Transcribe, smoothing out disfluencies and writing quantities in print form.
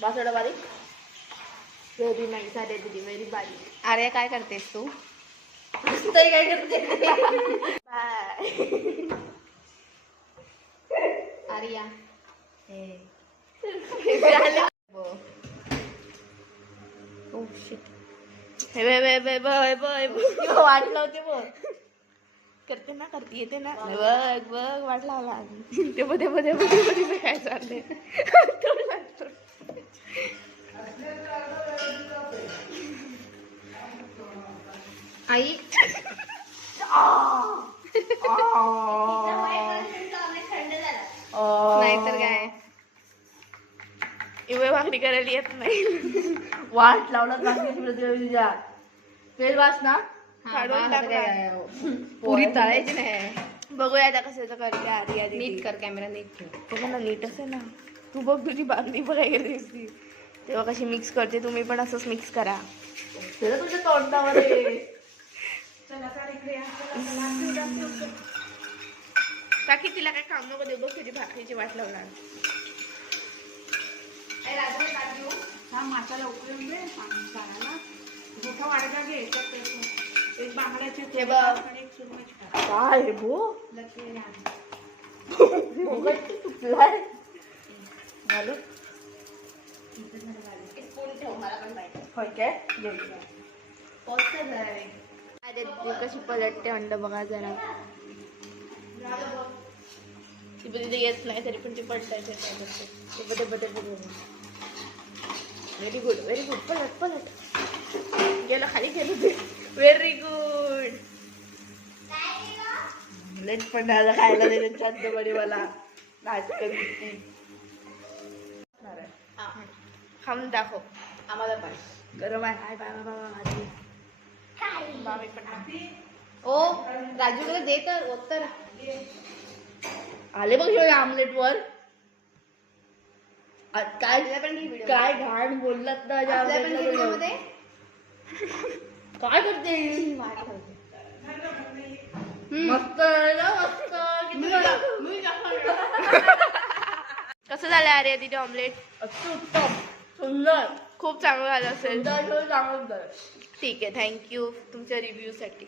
बासोडा बारीक very nice अरे दीदी व्हेरी बारीक. आर्या काय करतेस तू? तरी काय करते आर्या ओ शिट वाट लावते बघ करते ना करते येते ना बघ बघ वाट लावला ते मध्ये मध्ये मध्ये मध्ये काय चाललंय आई नाहीतर काय इवे भाकरी करायला येत नाही वाट लावलं तुझ्या तेल वास ना काढून टाकला पुरी तळायची नाही. बघूया आता कशाचं करते आधी आधी नीट कर कॅमेरा नीट ठेव. ते मला नीटच आहे ना तू बघ तुझी बांगडी बघायला दिसती तेव्हा कशी मिक्स करते तुम्ही पण असंच मिक्स करा तुझ्या तोंडावर काकी तिला काय काम नको देऊ बघ तुझी भाकरीची वाट लावणार हा माशाला उकळून दे पाण्याला मोठा वाडगा घे एक बांगड्याचे हे बघ एक सुरमईची काय हे भो लक्ष्मी तुटलाय घालू होय काय अरे ती कशी पलटते अंड बघा जरा ती तिथे येत नाही तरी पण ती पलटायचे ते बदल बदल बदल व्हेरी गुड पलट पलट गेलं खाली गेलं ते व्हेरी गुड लेट पण झालं खायला दे छान बडी मला नाचकन दिसती खाऊन दाखव आम्हाला पण गरम आहे हाय बाय बाबा मामी पण ओ राजू कडे दे तर उत्तर आले बघ आमलेट वर काय पण घे व्हिडिओ. काय घाण बोललात ना ज्या आपल्या पण आमलेटला व्हिडिओ बघ. मध्ये काय करते मस्त आहे ना, मस्त किती कसं झालं अरे तिथे ऑमलेट अत्युत्तम सुंदर खूप चांगलं झालं असेल चांगलं ठीक आहे थँक्यू तुमच्या रिव्ह्यू साठी.